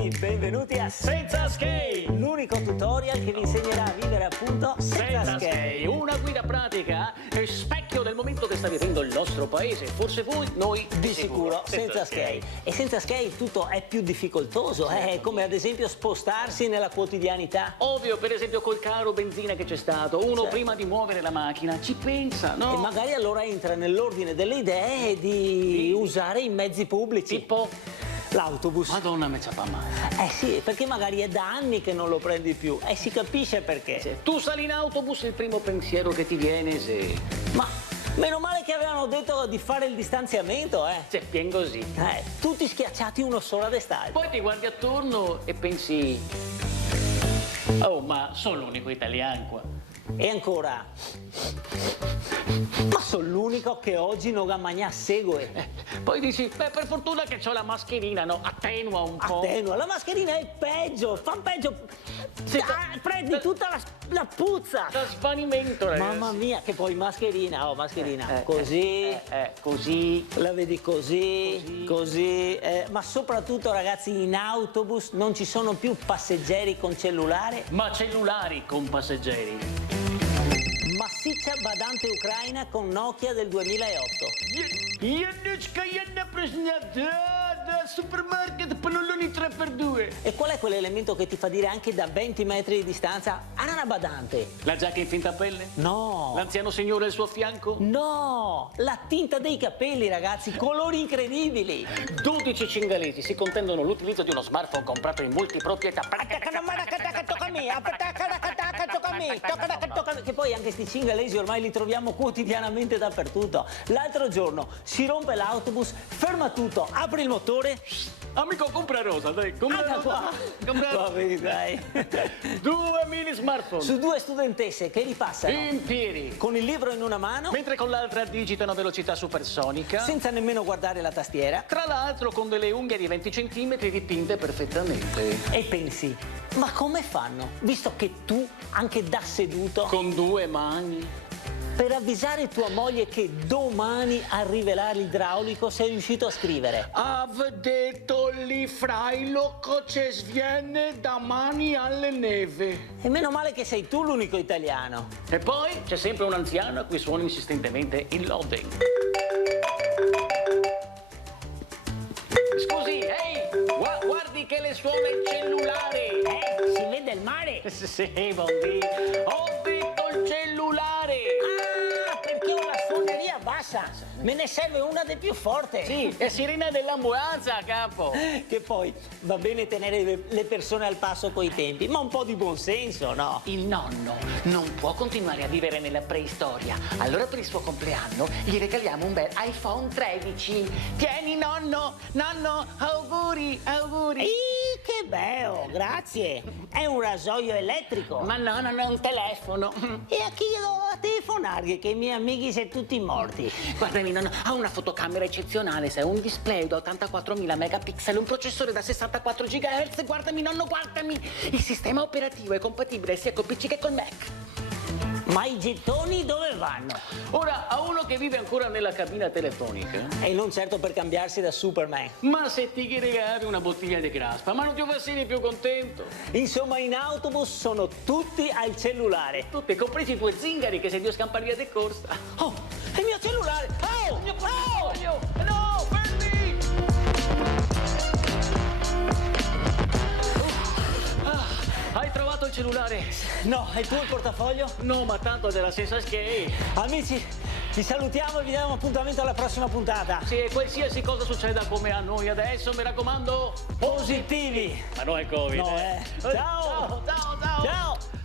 ragazzi, benvenuti a Senza Skate! l'unico tutorial che vi insegnerà a vivere appunto senza skate. Una guida pratica e specchio del momento che sta vivendo il nostro paese. Forse voi, noi Di sicuro senza skate. E senza skate tutto è più difficoltoso, come ad esempio spostarsi nella quotidianità. Ovvio, per esempio col caro benzina che c'è stato, uno Certo. prima di muovere la macchina ci pensa, no? E magari allora entra nell'ordine delle idee di usare i mezzi pubblici. Tipo, L'autobus. Madonna me fa male. Eh sì, perché magari è da anni che non lo prendi più e si capisce perché. Se tu sali in autobus, il primo pensiero che ti viene è Ma meno male che avevano detto di fare il distanziamento, se bien così. Tutti schiacciati uno solo ad estate. Poi ti guardi attorno e pensi, oh, ma sono l'unico italiano qua. E ancora, ma sono l'unico che oggi non magna segue. Poi dici, beh, per fortuna che ho la mascherina, no? Attenua un po'. Attenua, la mascherina è peggio, fa peggio. Prendi tutta la puzza. Da svanimento, ragazzi. Mamma mia, che poi mascherina, così, così. la vedi così, ma soprattutto ragazzi in autobus non ci sono più passeggeri con cellulare. Ma cellulari con passeggeri. Massiccia badante ucraina con Nokia del 2008. Jannucka, Janna Presnata, da supermarket pannoloni 3x2. E qual è quell'elemento che ti fa dire anche da 20 metri di distanza Anna badante? La giacca in finta pelle? No! L'anziano signore al suo fianco? No! La tinta dei capelli, ragazzi, colori incredibili! 12 cingalesi si contendono l'utilizzo di uno smartphone comprato in multiproprietà. Che poi anche sti cingalesi ormai li troviamo quotidianamente dappertutto. L'altro giorno si rompe l'autobus, ferma tutto, apri il motore. Amico, compra rosa, dai, compra Anda rosa. qua! Compra Va bene, dai. 2 mini smartphone. Su 2 studentesse che li passano In piedi. con il libro in una mano, Mentre con l'altra digitano a velocità supersonica. senza nemmeno guardare la tastiera, Tra l'altro con delle unghie di 20 cm dipinte perfettamente. e pensi, ma come fanno, visto che tu, anche da seduto, Con 2 mani. per avvisare tua moglie che domani arriverà l'idraulico sei riuscito a scrivere? Avvedetto li frailo che sviene domani alle neve. E meno male che sei tu l'unico italiano. E poi c'è sempre un anziano a cui suona insistentemente il loading. Scusi, ehi, guardi che le suona il cellulare. Si vede il mare? Sì, buondì. Ho detto il cellulare. Ah, perché ho la suoneria bassa. Me ne serve una del più forte. Sì, è sirena dell'ambulanza, capo. Che poi va bene tenere le persone al passo coi tempi, ma un po' di buonsenso, no? Il nonno non può continuare a vivere nella preistoria. Allora per il suo compleanno gli regaliamo un bel iPhone 13. Tieni, nonno, nonno, auguri, auguri. Che bello, grazie. È un rasoio elettrico. Ma no, non è un telefono. E a chi devo telefonare che i miei amici sono tutti morti? Guardami, nonno, ha una fotocamera eccezionale, sai, un display da 84.000 megapixel, un processore da 64 GHz. Guardami, nonno, guardami. Il sistema operativo è compatibile sia col PC che col Mac. Ma i gettoni dove vanno? Ora, a uno che vive ancora nella cabina telefonica, E non certo per cambiarsi da Superman. ma se ti regali una bottiglia di graspa, ma non ti fai più contento? Insomma, in autobus sono tutti al cellulare. Tutti, compresi i tuoi zingari che sei Dio scamparia di corsa. Oh, il mio cellulare! Oh! Mio portafoglio! No, fermi! Hai trovato il cellulare? No, è tu il portafoglio? No, ma tanto della senza skate. Amici, vi salutiamo e vi diamo appuntamento alla prossima puntata. Se qualsiasi cosa succeda come a noi adesso, mi raccomando, Positivi! ma non è Covid. No, Ciao! Ciao, ciao, ciao! Ciao!